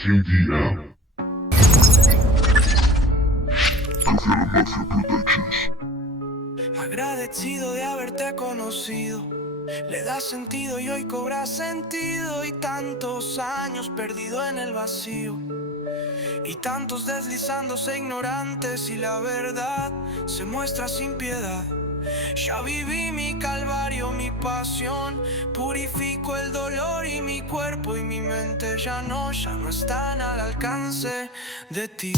KDM. Mafia Productions. Agradecido de haberte conocido, le da sentido y hoy cobra sentido. Y tantos años perdido en el vacío, y tantos deslizándose ignorantes, y la verdad se muestra sin piedad. Ya viví mi calvario, mi pasión, purifico el dolor y mi cuerpo y mi mente ya no están al alcance de ti.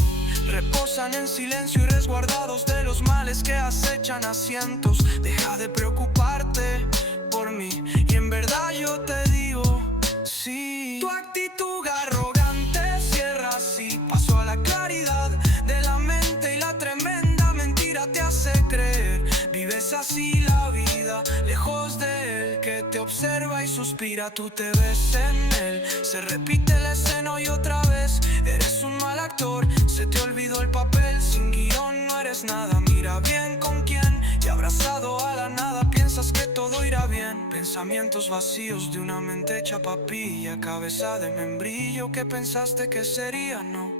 Reposan en silencio y resguardados de los males que acechan a cientos. Deja de preocuparte por mí y en verdad yo te digo sí. Tu actitud arrogante cierra así paso a la claridad de la mente, y la tremenda mentira te hace creer. Vives así la vida, lejos de él que te observa y suspira. Tú te ves en él, se repite la escena y otra vez. Eres un mal actor, se te olvidó el papel. Sin guión no eres nada, mira bien con quién. Y abrazado a la nada piensas que todo irá bien. Pensamientos vacíos de una mente hecha papilla, cabeza de membrillo que pensaste que sería, no.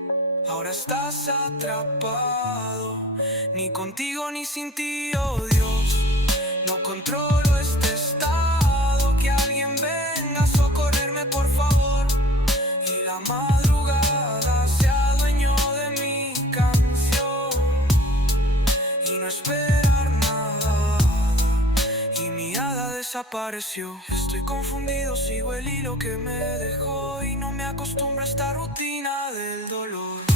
Ahora estás atrapado, ni contigo ni sin ti, oh Dios. No controlo este estado, que alguien venga a socorrerme por favor. Y la madrugada se adueñó de mi canción, y no esperar nada, y mi hada desapareció. Estoy confundido, sigo el hilo que me dejó, y no me acostumbro a esta rutina del dolor.